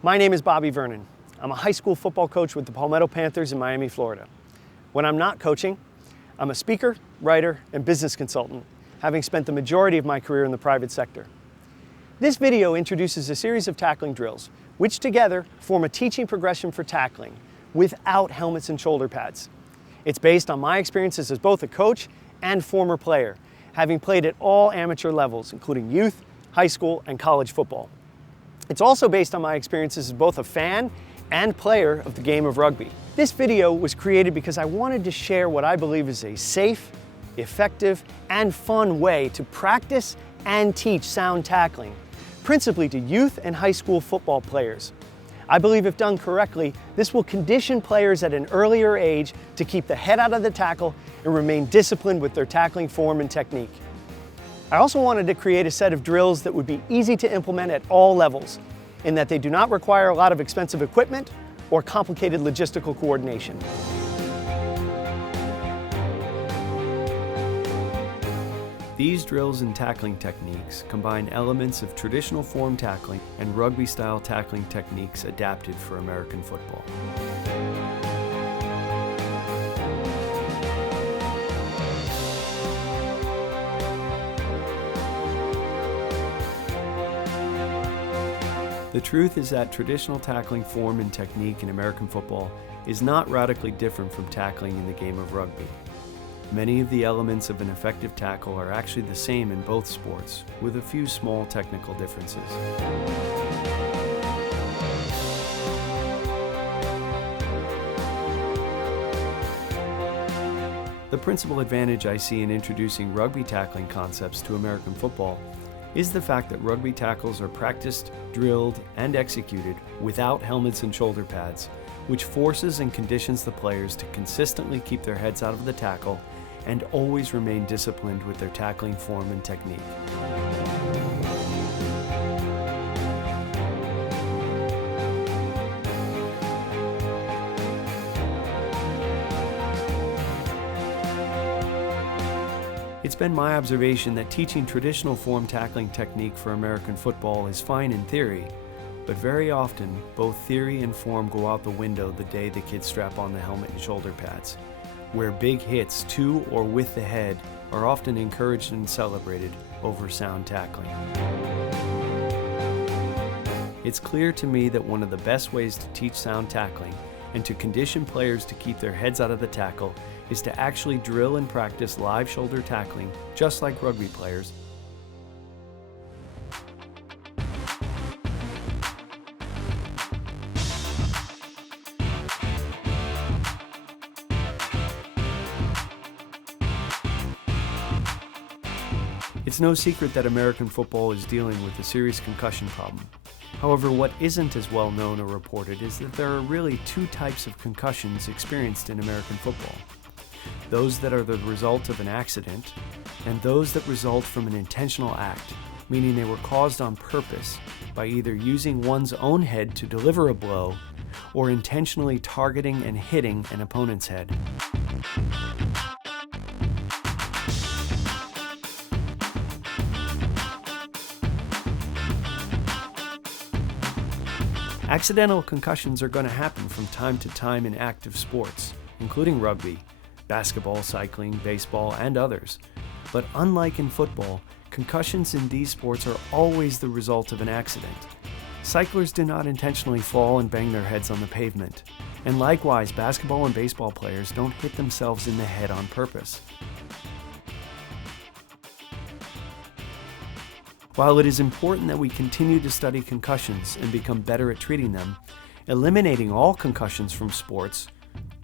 My name is Bobby Vernon. I'm a high school football coach with the Palmetto Panthers in Miami, Florida. When I'm not coaching, I'm a speaker, writer, and business consultant, having spent the majority of my career in the private sector. This video introduces a series of tackling drills, which together form a teaching progression for tackling without helmets and shoulder pads. It's based on my experiences as both a coach and former player, having played at all amateur levels, including youth, high school, and college football. It's also based on my experiences as both a fan and player of the game of rugby. This video was created because I wanted to share what I believe is a safe, effective, and fun way to practice and teach sound tackling, principally to youth and high school football players. I believe if done correctly, this will condition players at an earlier age to keep the head out of the tackle and remain disciplined with their tackling form and technique. I also wanted to create a set of drills that would be easy to implement at all levels, in that they do not require a lot of expensive equipment or complicated logistical coordination. These drills and tackling techniques combine elements of traditional form tackling and rugby-style tackling techniques adapted for American football. The truth is that traditional tackling form and technique in American football is not radically different from tackling in the game of rugby. Many of the elements of an effective tackle are actually the same in both sports, with a few small technical differences. The principal advantage I see in introducing rugby tackling concepts to American football is the fact that rugby tackles are practiced, drilled, and executed without helmets and shoulder pads, which forces and conditions the players to consistently keep their heads out of the tackle and always remain disciplined with their tackling form and technique. It's been my observation that teaching traditional form tackling technique for American football is fine in theory, but very often both theory and form go out the window the day the kids strap on the helmet and shoulder pads, where big hits to or with the head are often encouraged and celebrated over sound tackling. It's clear to me that one of the best ways to teach sound tackling and to condition players to keep their heads out of the tackle is to actually drill and practice live shoulder tackling, just like rugby players. It's no secret that American football is dealing with a serious concussion problem. However, what isn't as well known or reported is that there are really two types of concussions experienced in American football. Those that are the result of an accident, and those that result from an intentional act, meaning they were caused on purpose by either using one's own head to deliver a blow or intentionally targeting and hitting an opponent's head. Accidental concussions are going to happen from time to time in active sports, including rugby, basketball, cycling, baseball, and others. But unlike in football, concussions in these sports are always the result of an accident. Cyclers do not intentionally fall and bang their heads on the pavement. And likewise, basketball and baseball players don't hit themselves in the head on purpose. While it is important that we continue to study concussions and become better at treating them, eliminating all concussions from sports,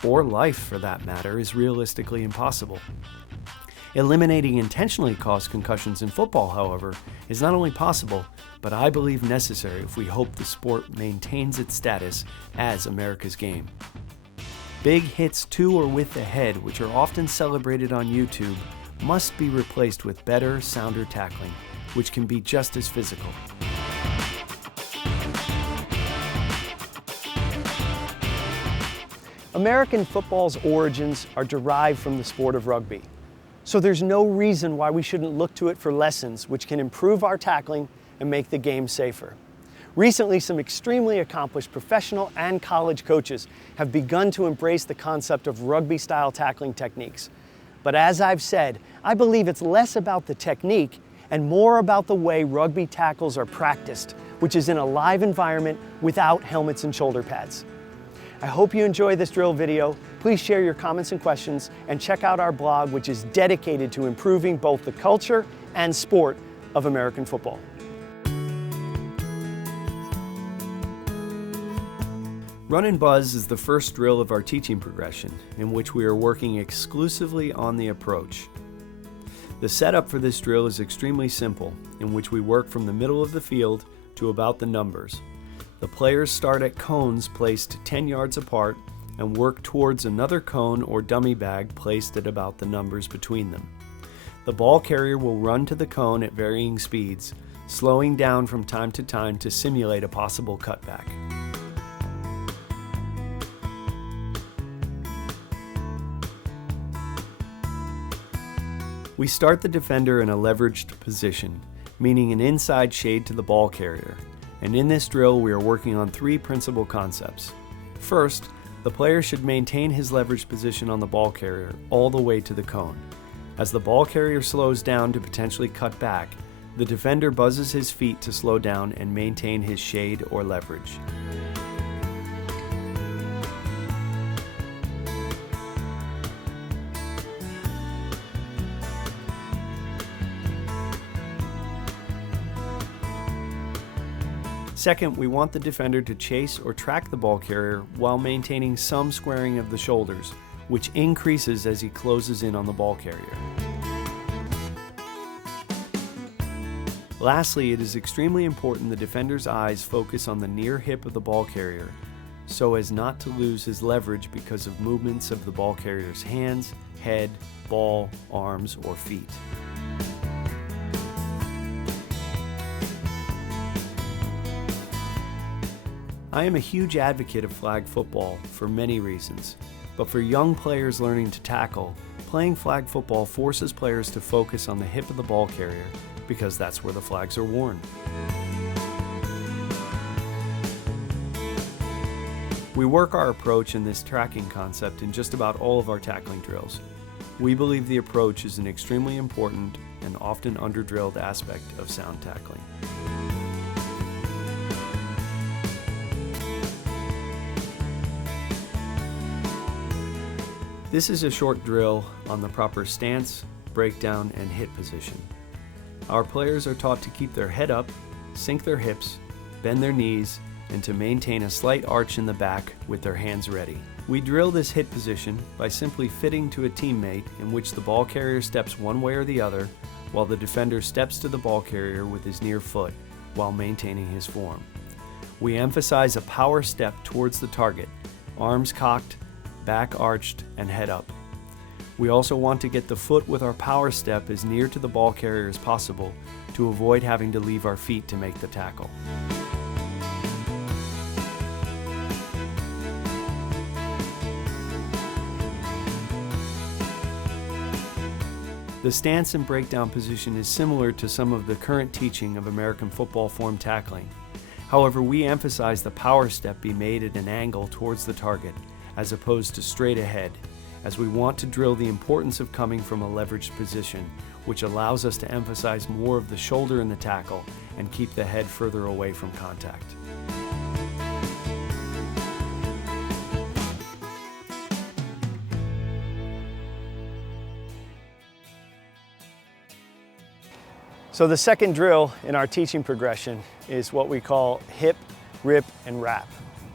or life for that matter, is realistically impossible. Eliminating intentionally caused concussions in football, however, is not only possible, but I believe necessary if we hope the sport maintains its status as America's game. Big hits to or with the head, which are often celebrated on YouTube, must be replaced with better, sounder tackling, which can be just as physical. American football's origins are derived from the sport of rugby. So there's no reason why we shouldn't look to it for lessons which can improve our tackling and make the game safer. Recently, some extremely accomplished professional and college coaches have begun to embrace the concept of rugby-style tackling techniques. But as I've said, I believe it's less about the technique and more about the way rugby tackles are practiced, which is in a live environment without helmets and shoulder pads. I hope you enjoy this drill video. Please share your comments and questions and check out our blog, which is dedicated to improving both the culture and sport of American football. Run and Buzz is the first drill of our teaching progression, in which we are working exclusively on the approach. The setup for this drill is extremely simple, in which we work from the middle of the field to about the numbers. The players start at cones placed 10 yards apart and work towards another cone or dummy bag placed at about the numbers between them. The ball carrier will run to the cone at varying speeds, slowing down from time to time to simulate a possible cutback. We start the defender in a leveraged position, meaning an inside shade to the ball carrier. And in this drill, we are working on three principal concepts. First, the player should maintain his leveraged position on the ball carrier all the way to the cone. As the ball carrier slows down to potentially cut back, the defender buzzes his feet to slow down and maintain his shade or leverage. Second, we want the defender to chase or track the ball carrier while maintaining some squaring of the shoulders, which increases as he closes in on the ball carrier. Lastly, it is extremely important the defender's eyes focus on the near hip of the ball carrier so as not to lose his leverage because of movements of the ball carrier's hands, head, ball, arms, or feet. I am a huge advocate of flag football for many reasons, but for young players learning to tackle, playing flag football forces players to focus on the hip of the ball carrier because that's where the flags are worn. We work our approach in this tracking concept in just about all of our tackling drills. We believe the approach is an extremely important and often under-drilled aspect of sound tackling. This is a short drill on the proper stance, breakdown, and hit position. Our players are taught to keep their head up, sink their hips, bend their knees, and to maintain a slight arch in the back with their hands ready. We drill this hit position by simply fitting to a teammate in which the ball carrier steps one way or the other, while the defender steps to the ball carrier with his near foot while maintaining his form. We emphasize a power step towards the target, arms cocked, back arched, and head up. We also want to get the foot with our power step as near to the ball carrier as possible to avoid having to leave our feet to make the tackle. The stance and breakdown position is similar to some of the current teaching of American football form tackling. However, we emphasize the power step be made at an angle towards the target, as opposed to straight ahead, as we want to drill the importance of coming from a leveraged position, which allows us to emphasize more of the shoulder in the tackle and keep the head further away from contact. So the second drill in our teaching progression is what we call hip, rip, and wrap.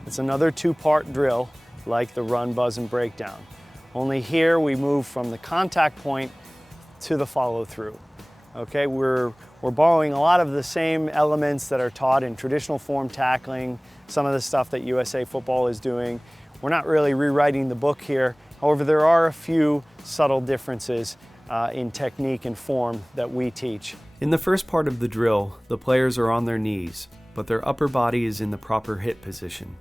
It's another two-part drill like the run, buzz, and breakdown. Only here we move from the contact point to the follow through. Okay, we're borrowing a lot of the same elements that are taught in traditional form tackling, some of the stuff that USA Football is doing. We're not really rewriting the book here. However, there are a few subtle differences in technique and form that we teach. In the first part of the drill, the players are on their knees, but their upper body is in the proper hip position.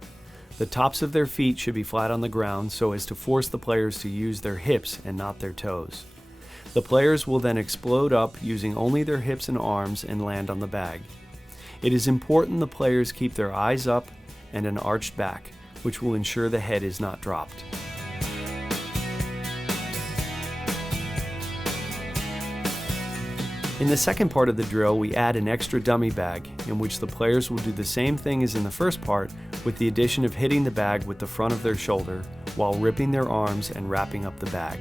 The tops of their feet should be flat on the ground so as to force the players to use their hips and not their toes. The players will then explode up using only their hips and arms and land on the bag. It is important the players keep their eyes up and an arched back, which will ensure the head is not dropped. In the second part of the drill, we add an extra dummy bag, in which the players will do the same thing as in the first part, with the addition of hitting the bag with the front of their shoulder while ripping their arms and wrapping up the bag.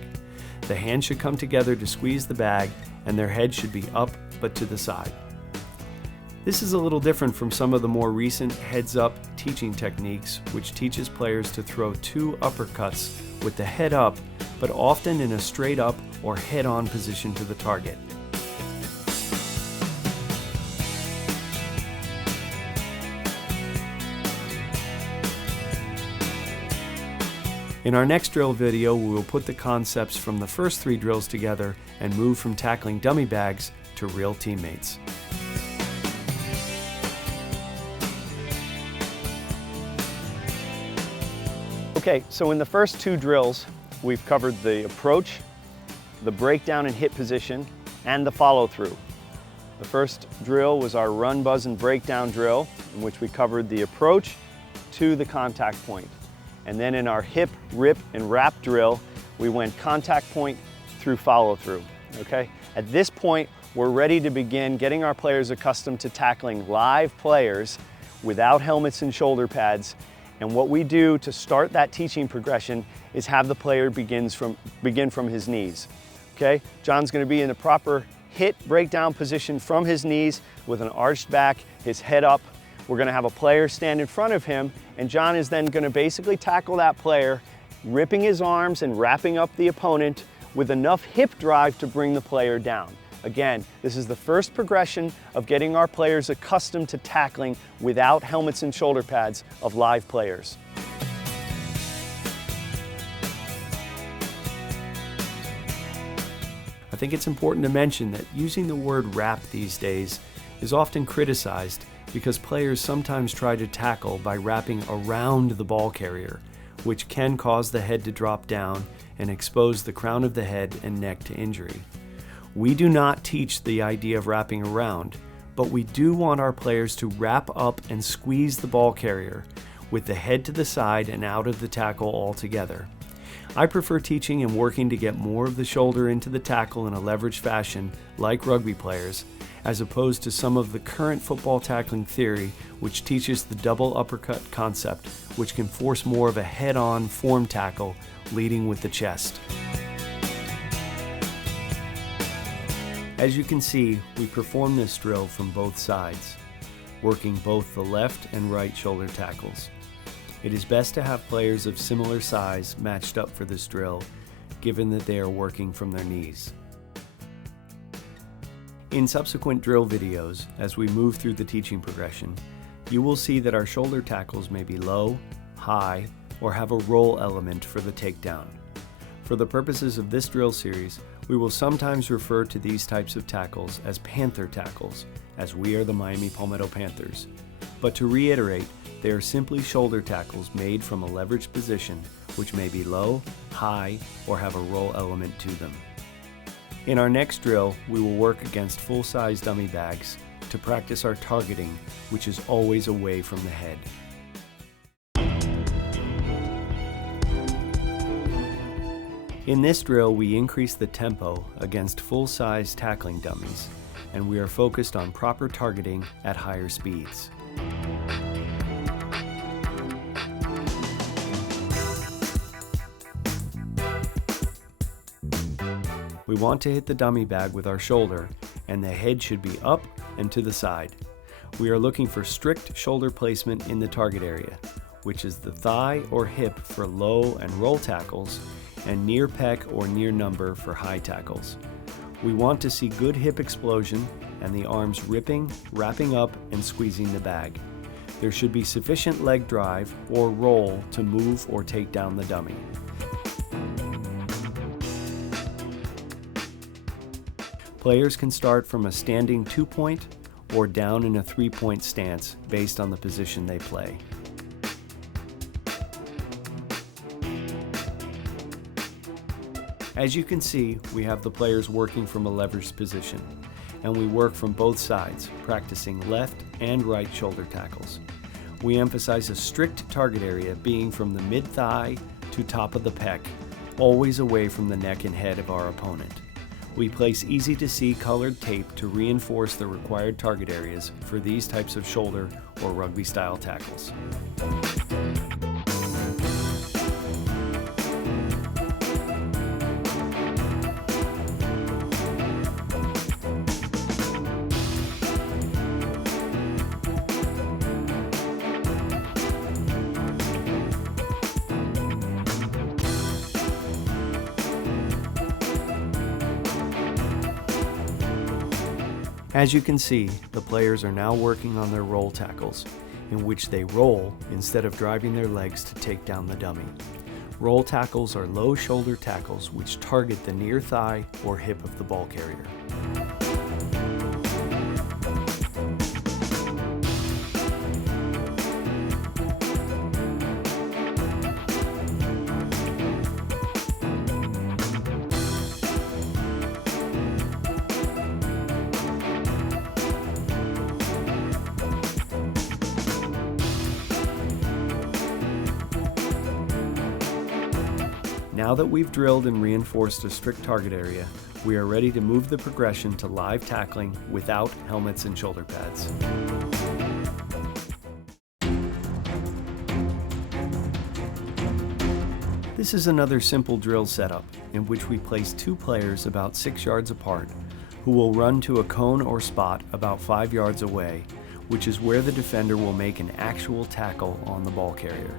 The hands should come together to squeeze the bag, and their head should be up but to the side. This is a little different from some of the more recent heads-up teaching techniques, which teaches players to throw 2 uppercuts with the head up, but often in a straight up or head-on position to the target. In our next drill video, we will put the concepts from the first 3 drills together and move from tackling dummy bags to real teammates. Okay, so in the first 2 drills, we've covered the approach, the breakdown and hit position, and the follow-through. The first drill was our run, buzz, and breakdown drill, in which we covered the approach to the contact point. And then in our hip, rip, and wrap drill, we went contact point through follow-through, okay? At this point, we're ready to begin getting our players accustomed to tackling live players without helmets and shoulder pads. And what we do to start that teaching progression is have the player begin from his knees, okay? John's gonna be in the proper hit breakdown position from his knees with an arched back, his head up. We're gonna have a player stand in front of him, and John is then gonna basically tackle that player, ripping his arms and wrapping up the opponent with enough hip drive to bring the player down. Again, this is the first progression of getting our players accustomed to tackling without helmets and shoulder pads of live players. I think it's important to mention that using the word wrap these days is often criticized because players sometimes try to tackle by wrapping around the ball carrier, which can cause the head to drop down and expose the crown of the head and neck to injury. We do not teach the idea of wrapping around, but we do want our players to wrap up and squeeze the ball carrier with the head to the side and out of the tackle altogether. I prefer teaching and working to get more of the shoulder into the tackle in a leveraged fashion, like rugby players, as opposed to some of the current football tackling theory, which teaches the double uppercut concept, which can force more of a head-on form tackle leading with the chest. As you can see, we perform this drill from both sides, working both the left and right shoulder tackles. It is best to have players of similar size matched up for this drill, given that they are working from their knees. In subsequent drill videos, as we move through the teaching progression, you will see that our shoulder tackles may be low, high, or have a roll element for the takedown. For the purposes of this drill series, we will sometimes refer to these types of tackles as panther tackles, as we are the Miami Palmetto Panthers. But to reiterate, they are simply shoulder tackles made from a leveraged position, which may be low, high, or have a roll element to them. In our next drill, we will work against full-size dummy bags to practice our targeting, which is always away from the head. In this drill, we increase the tempo against full-size tackling dummies, and we are focused on proper targeting at higher speeds. We want to hit the dummy bag with our shoulder, and the head should be up and to the side. We are looking for strict shoulder placement in the target area, which is the thigh or hip for low and roll tackles, and near pec or near number for high tackles. We want to see good hip explosion and the arms ripping, wrapping up, and squeezing the bag. There should be sufficient leg drive or roll to move or take down the dummy. Players can start from a standing 2-point or down in a 3-point stance based on the position they play. As you can see, we have the players working from a leveraged position. and we work from both sides, practicing left and right shoulder tackles. We emphasize a strict target area being from the mid-thigh to top of the pec, always away from the neck and head of our opponent. We place easy-to-see colored tape to reinforce the required target areas for these types of shoulder or rugby-style tackles. As you can see, the players are now working on their roll tackles, in which they roll instead of driving their legs to take down the dummy. Roll tackles are low shoulder tackles which target the near thigh or hip of the ball carrier. Now that we've drilled and reinforced a strict target area, we are ready to move the progression to live tackling without helmets and shoulder pads. This is another simple drill setup in which we place two players about 6 yards apart who will run to a cone or spot about 5 yards away, which is where the defender will make an actual tackle on the ball carrier.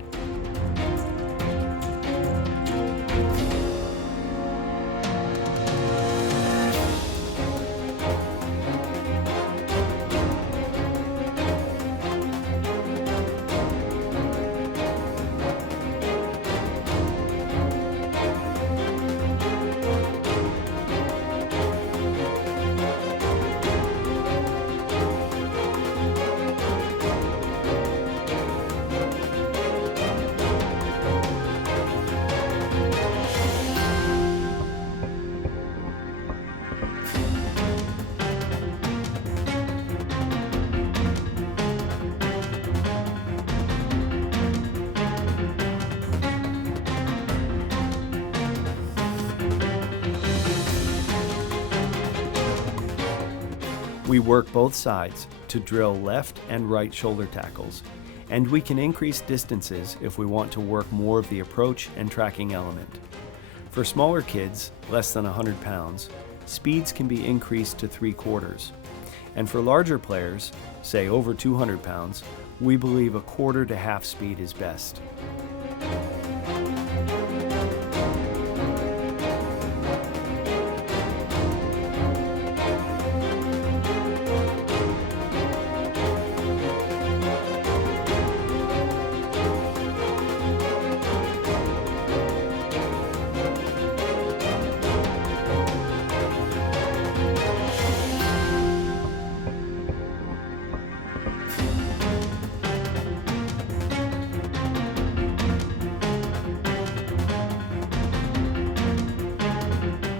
We work both sides to drill left and right shoulder tackles, and we can increase distances if we want to work more of the approach and tracking element. For smaller kids, less than 100 pounds, speeds can be increased to 3/4. And for larger players, say over 200 pounds, we believe 1/4 to half speed is best.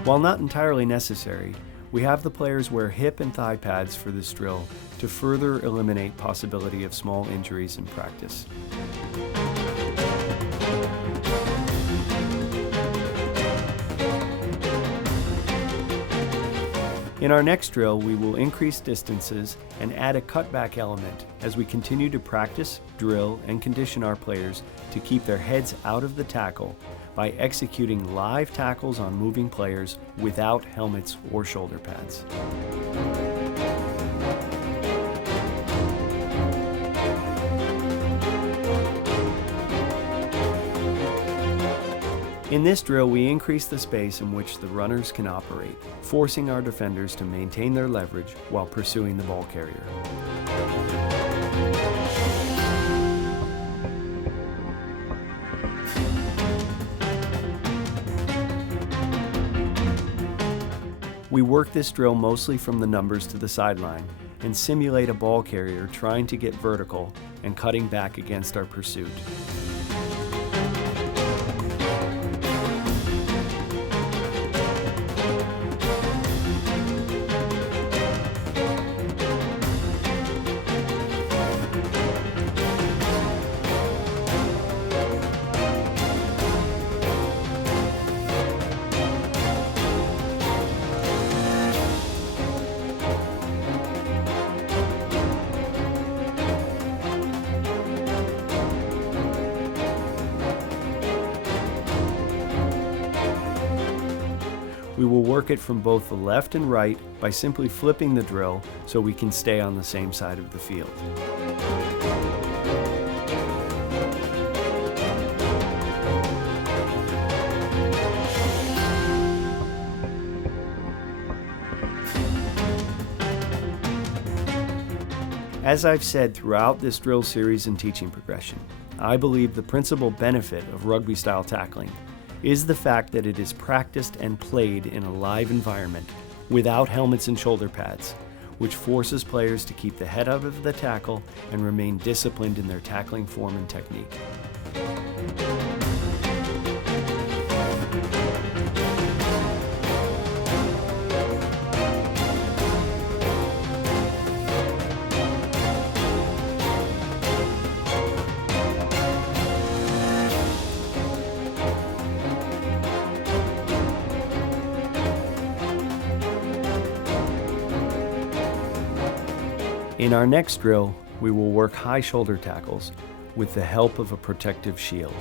While not entirely necessary, we have the players wear hip and thigh pads for this drill to further eliminate possibility of small injuries in practice. In our next drill, we will increase distances and add a cutback element as we continue to practice, drill, and condition our players to keep their heads out of the tackle by executing live tackles on moving players without helmets or shoulder pads. In this drill, we increase the space in which the runners can operate, forcing our defenders to maintain their leverage while pursuing the ball carrier. We work this drill mostly from the numbers to the sideline and simulate a ball carrier trying to get vertical and cutting back against our pursuit. We will work it from both the left and right by simply flipping the drill so we can stay on the same side of the field. As I've said throughout this drill series and teaching progression, I believe the principal benefit of rugby-style tackling is the fact that it is practiced and played in a live environment without helmets and shoulder pads, which forces players to keep the head out of the tackle and remain disciplined in their tackling form and technique. In our next drill, we will work high shoulder tackles with the help of a protective shield.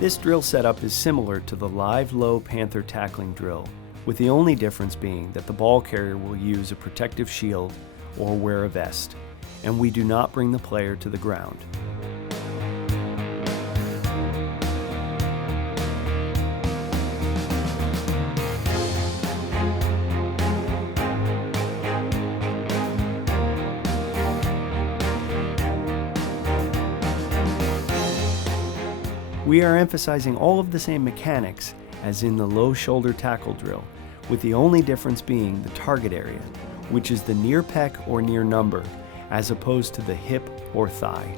This drill setup is similar to the live low panther tackling drill, with the only difference being that the ball carrier will use a protective shield or wear a vest, and we do not bring the player to the ground. We are emphasizing all of the same mechanics as in the low shoulder tackle drill, with the only difference being the target area, which is the near pec or near number, as opposed to the hip or thigh.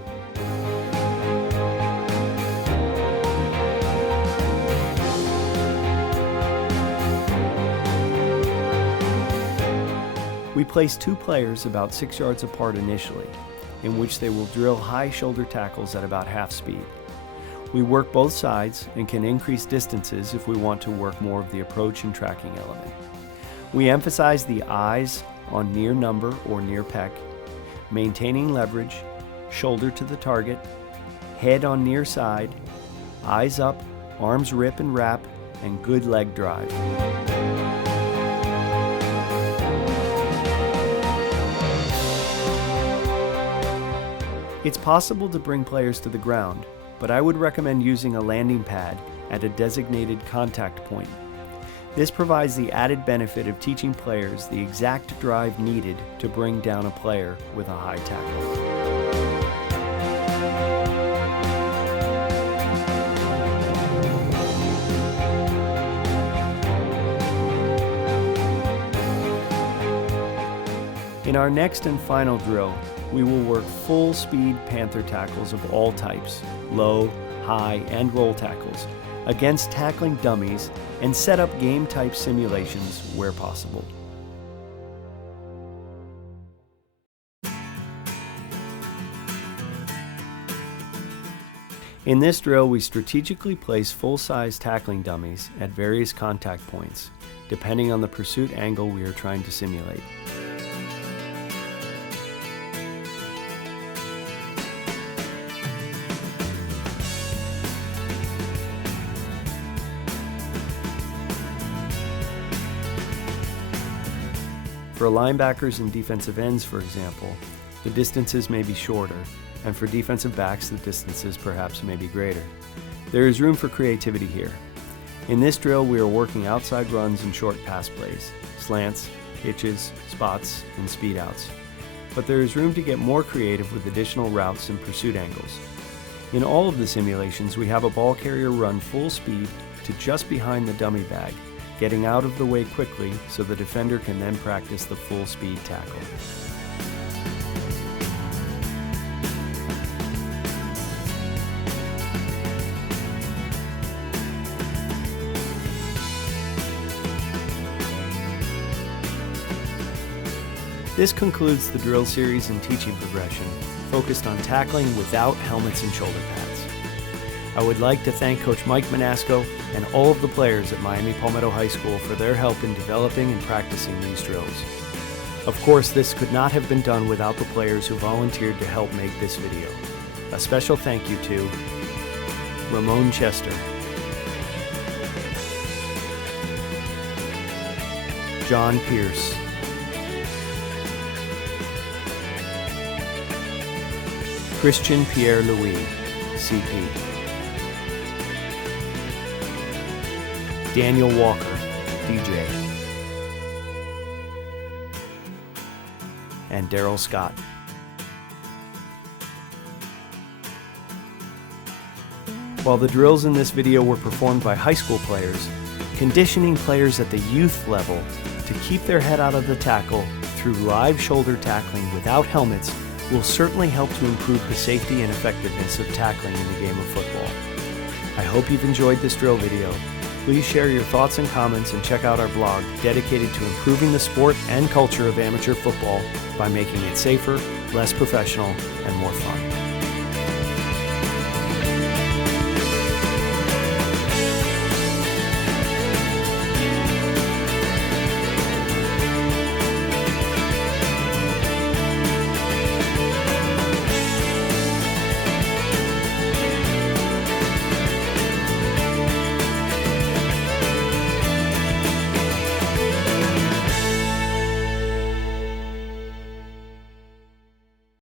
We place two players about 6 yards apart initially, in which they will drill high shoulder tackles at about half speed. We work both sides and can increase distances if we want to work more of the approach and tracking element. We emphasize the eyes on near number or near pec, maintaining leverage, shoulder to the target, head on near side, eyes up, arms rip and wrap, and good leg drive. It's possible to bring players to the ground, but I would recommend using a landing pad at a designated contact point. This provides the added benefit of teaching players the exact drive needed to bring down a player with a high tackle. In our next and final drill, we will work full-speed panther tackles of all types, low, high, and roll tackles, against tackling dummies and set up game-type simulations where possible. In this drill, we strategically place full-size tackling dummies at various contact points, depending on the pursuit angle we are trying to simulate. For linebackers and defensive ends, for example, the distances may be shorter, and for defensive backs, the distances perhaps may be greater. There is room for creativity here. In this drill, we are working outside runs and short pass plays, slants, hitches, spots, and speed outs. But there is room to get more creative with additional routes and pursuit angles. In all of the simulations, we have a ball carrier run full speed to just behind the dummy bag, getting out of the way quickly so the defender can then practice the full speed tackle. This concludes the drill series and teaching progression focused on tackling without helmets and shoulder pads. I would like to thank Coach Mike Manasco and all of the players at Miami Palmetto High School for their help in developing and practicing these drills. Of course, this could not have been done without the players who volunteered to help make this video. A special thank you to Ramon Chester, John Pierce, Christian Pierre-Louis, CP, Daniel Walker, DJ, and Daryl Scott. While the drills in this video were performed by high school players, conditioning players at the youth level to keep their head out of the tackle through live shoulder tackling without helmets will certainly help to improve the safety and effectiveness of tackling in the game of football. I hope you've enjoyed this drill video. Please share your thoughts and comments and check out our blog dedicated to improving the sport and culture of amateur football by making it safer, less professional, and more fun.